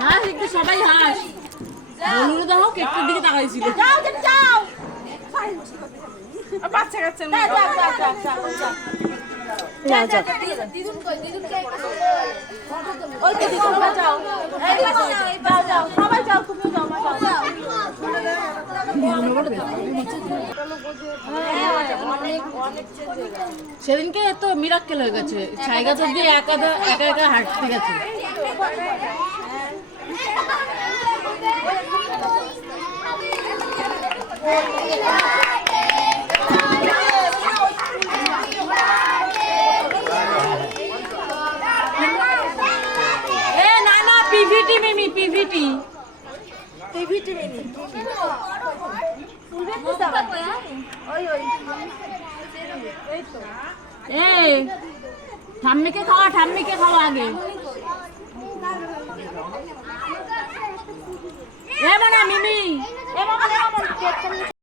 হাস একটু সবাই হাস বলুন দেখো কেকটার দিকে তাকাইছিল যাও যাও বাচ্চা কাচ্চা দিদুন কই দিদুন কে ওই তো দিদুন যাও এই যাও যাও সবাই যাও তুমি যাও মা যাও সেদিনকে তো মিরাক্কেল হয়ে গেছে ছাইগা তো দিয়ে একা একা হাঁটতে গেছে পিভিটি মিমি পিভিটি পিভিটি মিনি ফুলবে তো যাবা ওই ওই এই তো এই ঠাম্মিকে খাওয়া আগে এ মানে মিমি এ মামা কেক